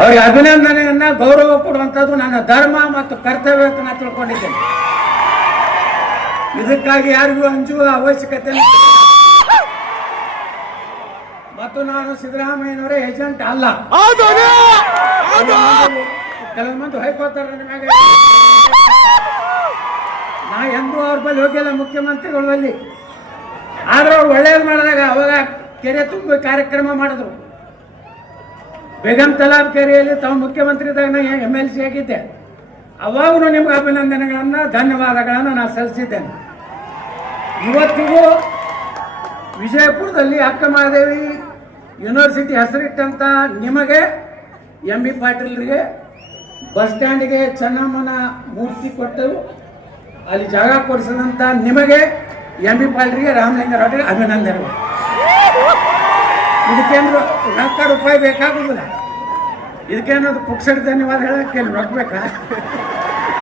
ಅವ್ರಿಗೆ ಅಭಿನಂದನೆಯನ್ನ ಗೌರವ ಕೊಡುವಂಥದ್ದು ನನ್ನ ಧರ್ಮ ಮತ್ತು ಕರ್ತವ್ಯ ಅಂತ ನಾನು ತಿಳ್ಕೊಂಡಿದ್ದೇನೆ. ಇದಕ್ಕಾಗಿ ಯಾರಿಗೂ ಅಂಜುವ ಅವಶ್ಯಕತೆ ಇಲ್ಲ. ಮತ್ತು ನಾನು ಸಿದ್ದರಾಮಯ್ಯನವರೇ ಏಜೆಂಟ್ ಅಲ್ಲ. ಕೆಲವು ಮಂದಿ ಹೊಯ್ಕೋತಾರೆ ನಿಮಗೆ. ನಾ ಎಂದೂ ಅವ್ರ ಬಳಿ ಹೋಗಿಲ್ಲ ಮುಖ್ಯಮಂತ್ರಿಗಳ ಬಳಿ. ಆದ್ರೆ ಅವ್ರು ಒಳ್ಳೇದು ಮಾಡಿದಾಗ ಅವಾಗ ಕೆರೆ ತುಂಬ ಕಾರ್ಯಕ್ರಮ ಮಾಡಿದ್ರು. ಬೇಗಂ ತಲಾಬ್ ಕೆರೆಯಲ್ಲಿ ತಾವು ಮುಖ್ಯಮಂತ್ರಿ ಇದ್ದಾಗ MLC ಆಗಿದ್ದೆ. ಅವಾಗೂ ನಿಮ್ಗೆ ಅಭಿನಂದನೆಗಳನ್ನು ಧನ್ಯವಾದಗಳನ್ನು ನಾನು ಸಲ್ಲಿಸಿದ್ದೇನೆ. ಇವತ್ತಿಗೂ ವಿಜಯಪುರದಲ್ಲಿ ಅಕ್ಕ ಮಹಾದೇವಿ ಯೂನಿವರ್ಸಿಟಿ ಹೆಸರಿಟ್ಟಂತ ನಿಮಗೆ MB ಪಾಟೀಲ್ರಿಗೆ ಬಸ್ ಸ್ಟ್ಯಾಂಡ್ಗೆ ಚೆನ್ನಮ್ಮನ ಮೂರ್ತಿ ಕೊಟ್ಟು ಅಲ್ಲಿ ಜಾಗ ಕೊಡಿಸಿದಂಥ ನಿಮಗೆ MB ಪಾಟೀಲ್ರಿಗೆ ರಾಮಲಿಂಗಾರೆಡ್ಡಿಗೆ ಅಭಿನಂದನೆಗಳು. ಇದಕ್ಕೇನು ರೊಕ್ಕ ರೂಪಾಯಿ ಬೇಕಾಗುದಿಲ್ಲ. ಇದಕ್ಕೇನದು ಪುಕ್ಸಡ್ ಧನ್ಯವಾದ ಹೇಳಕ್ಕೆ ರೊಕ್ಕ ಬೇಕಾ?